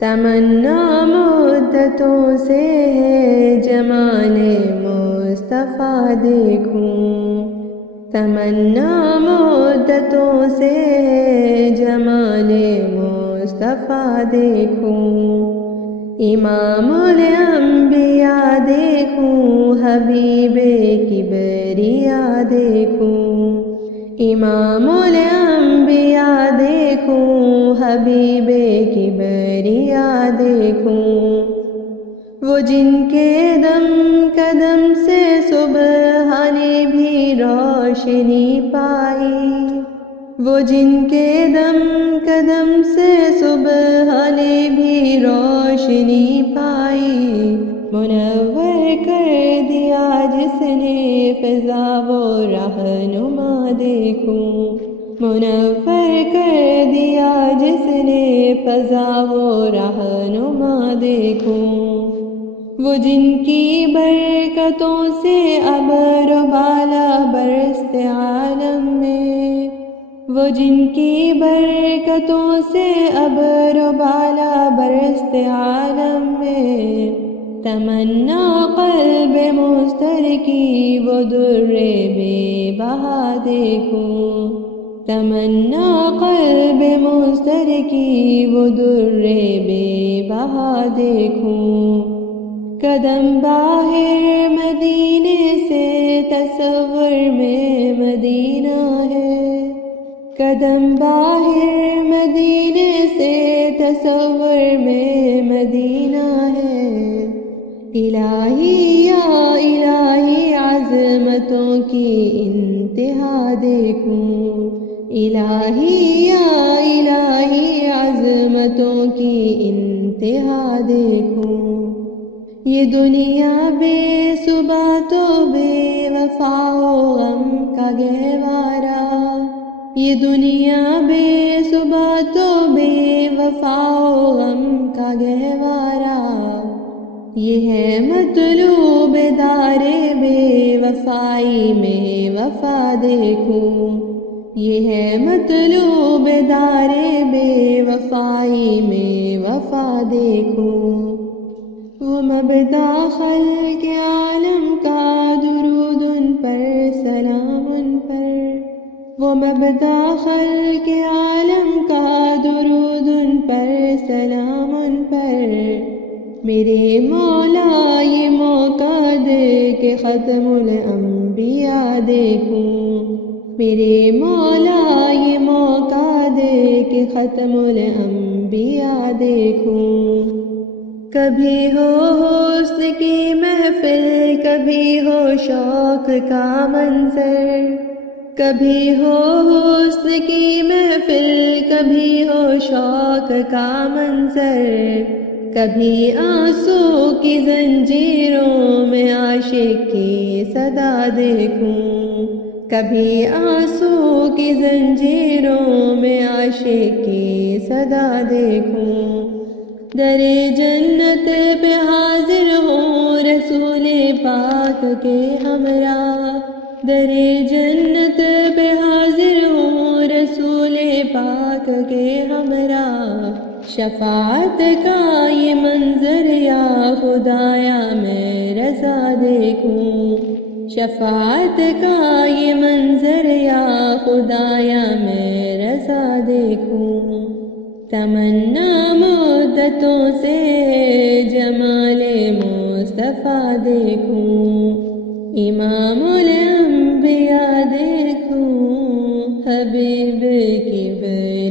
تمنا مدتوں سے ہے جمال مصطفیٰ دیکھوں، تمنا مدتوں سے ہے جمال مصطفیٰ دیکھوں، امام الانبیاء دیکھوں، حبیب کبریا دیکھوں، امام الانبیاء دیکھوں، حبیب کبریا دیکھوں، وہ جن کے دم قدم سے صبح نے بھی روشنی پائی، وہ جن کے دم قدم سے صبح نے بھی روشنی پائی، منور کر دیا جس نے فضا وہ رہنما دیکھوں، منور کر دیا جس نے فضا وہ رہنما دیکھوں، وہ جن کی برکتوں سے ابر و بالا برستے عالم میں، وہ جن کی برکتوں سے ابر و بالا برستے عالم میں، تمنا قلب مضطر کی وہ در بے بہا دیکھوں، تمنا قلب مضطر کی وہ در بے بہا دیکھوں، قدم باہر مدینے سے تصور میں مدینہ ہے، قدم باہر مدینے سے تصور میں مدینہ ہے، الہی یا الہی عظمتوں کی انتہا دیکھوں، الہی یا الہی عظمتوں کی انتہا دیکھوں، یہ دنیا بے ثبات و بے وفا و غم کا گہوارہ، یہ دنیا بے ثبات و بے وفا و غم کا گہوارہ، یہ ہے مطلوب دار بے وفائی میں وفا دیکھوں، یہ ہے مطلوب دار بے وفائی میں وفا دیکھوں، وہ مبدا خلق عالم کا درود ان پر سلام ان پر، وہ مبدا خلق عالم کا درود ان پر سلام ان پر، میرے مولا یہ موقع دے کہ ختم الانبیاء دیکھوں، میرے مولا یہ موقع دے کہ ختم الانبیاء دیکھوں، کبھی ہو حسن کی محفل، کبھی ہو شوق کا منظر، کبھی ہو حسن کی محفل، کبھی ہو شوق کا منظر، کبھی آنسو کی زنجیروں میں عاشق کی صدا دیکھوں، کبھی آنسو کی زنجیروں میں عاشق کی صدا دیکھوں، در جنت پہ حاضر ہوں رسول پاک کے ہمراہ، در جنت پہ حاضر ہوں رسول پاک کے ہمراہ، شفاعت کا یہ منظر یا خدایا میں رضا دیکھوں، شفاعت کا یہ منظر یا خدایا میں رضا دیکھوں، تمنا مدتوں سے جمال مصطفیٰ دیکھوں، امام الانبیاء دیکھوں، حبیب کبریا